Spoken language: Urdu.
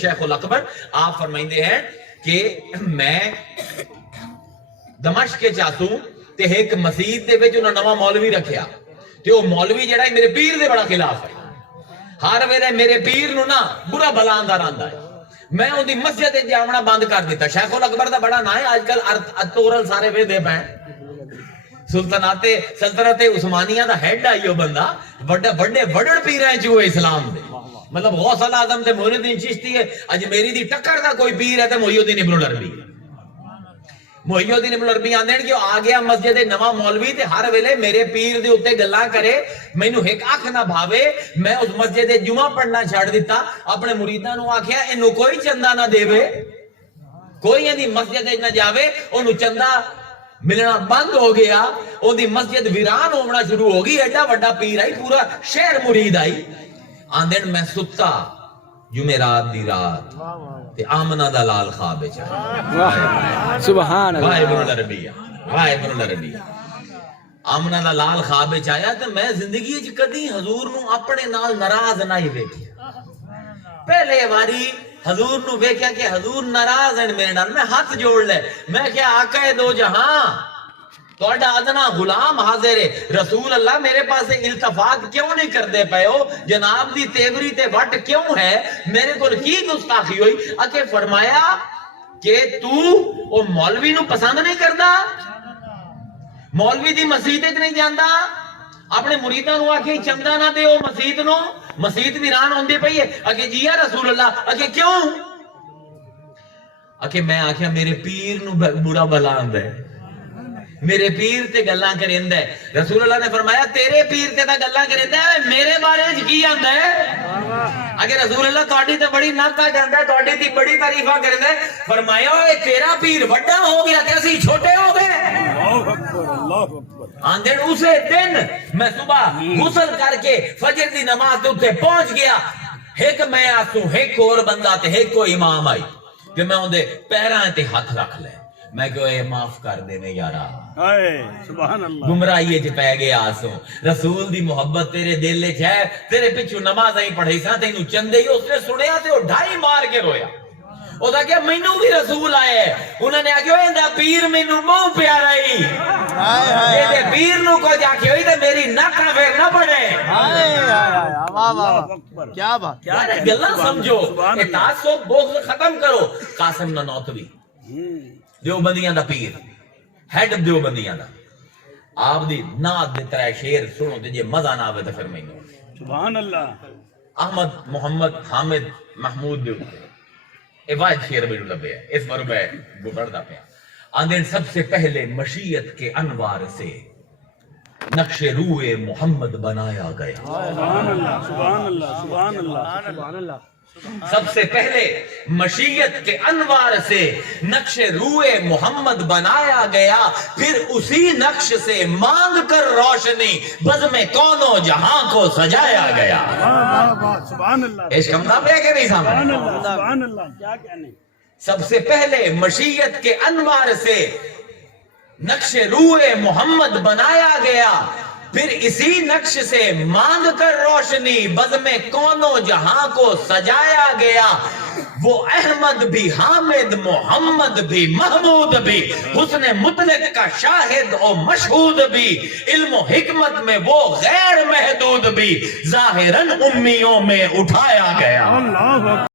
شیخ الاکبر آپ فرمائندے ہیں کہ میں دمشق کے چاسوں تے ایک مسجد دے وچ انہاں نواں مولوی رکھیا تے او مولوی جڑا ہے میرے پیر دے بڑا خلاف ہے. ہر ویلے میرے پیر نو نا برا بلا آندا رہندا ہے. میں اودی مسجد وچ جاونا بند کر دیتا. شیخ الاکبر دا بڑا نا ہے اج کل اتورل سارے ویدے پے سلطنت عثمانیہ دا ہیڈ آئیو بندہ بڑے وڈڑ پیراں چ اسلام دے مطلب غوث الاعظم تے محی الدین چشتی ہے. اج میری دی ٹکر دا کوئی پیر ہے تے محی الدین ابن العربی. محی الدین ابن العربی آندے کہ آ گیا مسجد نواں مولوی تے ہر ویلے میرے پیر دے اوتے گلاں کرے مینوں ایک اکھ نہ بھاوے. میں اس مسجد جمعہ پڑھنا چھڑ دیتا. اپنے مریداں نو آکھیا اینو کوئی چندہ نہ دیوے کوئی ایندی مسجد نہ جاوے. اونوں چندہ ملنا بند ہو گیا. اون دی مسجد ویران ہونا شروع ہو گئی. ایڈا وڈا پیر آئی پورا شہر مرید آئی. آندن میں ستا جمعرات دی رات تے آمنہ دا لال خواب چاہیا. سبحان اللہ. واہ ابن العربی واہ ابن العربی. آمنہ دا لال خواب چاہیا تے میں زندگی وچ کدی حضور نو اپنے نال ناراض نہ ہی ویکھیا. پہلے واری حضور نو ویکھیا کہ حضور ناراض ہیں میرے نال. میں ہاتھ جوڑ لے. میں کیا آقا دو جہاں توڑا ادنا غلام حاضر ہے. رسول اللہ میرے پاس التفات کیوں نہیں کر دے پے ہو؟ جناب دی تیوری تے وٹ کیوں ہے؟ میرے کو کی گستاخی ہوئی؟ اکے فرمایا کہ تو او مولوی نو پسند نہیں کردا، مولوی دی مسجد وچ نہیں جاندا، اپنے مریداں نو آکھے چندہ نہ دے او مسجد نو، مسجد ویران ہوندی پئی ہے. اکے جی یا رسول اللہ. اکے کیوں؟ اکے میں آکھیا میرے پیر نو برا بلا آندا ہے، میرے پیر تے گلاں کریندا ہے. رسول اللہ نے فرمایا تیرے پیر تے تا گلاں کریندا ہے میرے بارے وچ کی آندا ہے؟ اگر رسول اللہ تہاڈی تے بڑی ناکا جاندا ہے، تہاڈی تی بڑی تعریفاں کریندا ہے. فرمایا اے تیرا پیر وڈا ہو گیا تے اسی چھوٹے ہو گئے. اللہ اکبر اللہ اکبر. آندن اسے دن میں صبح غسل کر کے فجر دی نماز تے اوتے پہنچ گیا. ایک میں آسوں ایک اور بندہ تے ایک کو امام آئی کہ میں اون دے پیراں تے ہاتھ رکھ لے. میں کہو اے معاف کر دے میں یارا سبحان اللہ. گمراہی وچ پے گیا آسوں. رسول دی محبت تیرے دل وچ ہے. تیرے پیچھے نماز آئی پڑھائی سا تینوں چندے ہی. اس نے سنیا تے او ڈھائی مار کے رویا. او دا کہ مینوں بھی رسول آئے. انہوں نے آکھیا ایندا پیر مینوں بہت پیارا ہی. ہائے ہائے تے پیر نو کو جا کے ہوئی تے میری ناکاں پھر نہ پڑے. ہائے ہائے واہ واہ کیا بات. کیا گلاں سمجھو. اے تعصب بغض ختم کرو. قاسم نانوتوی دیوبندیاں دا پیر ہیڈ دیوبندیاں دا آپ دی نعت دے ترے شعر سنو تے جے مزہ نہ آوے تے پھر مینوں سبحان اللہ. احمد محمد حامد محمود دے اے واحد شعر میرے لبے ہے. اس پر میں گزردا پیا. آندن سب سے پہلے مشیت کے انوار سے نقش روح محمد بنایا گیا. سبحان اللہ سبحان اللہ سبحان اللہ سبحان اللہ. سب سے پہلے مشیت کے انوار سے نقش روح محمد بنایا گیا. پھر اسی نقش سے مانگ کر روشنی بزم کونوں جہاں کو سجایا گیا. سبحان اللہ. عشق ہم پہ کہ نہیں سامنے؟ سبحان اللہ سبحان اللہ. کیا کہنے. سب سے پہلے مشیت کے انوار سے نقش روح محمد بنایا گیا. پھر اسی نقش سے مانگ کر روشنی بزم کونوں جہاں کو سجایا گیا. وہ احمد بھی حامد محمد بھی محمود بھی حسن مطلق کا شاہد اور مشہود بھی علم و حکمت میں وہ غیر محدود بھی ظاہراً امیوں میں اٹھایا گیا. اللہ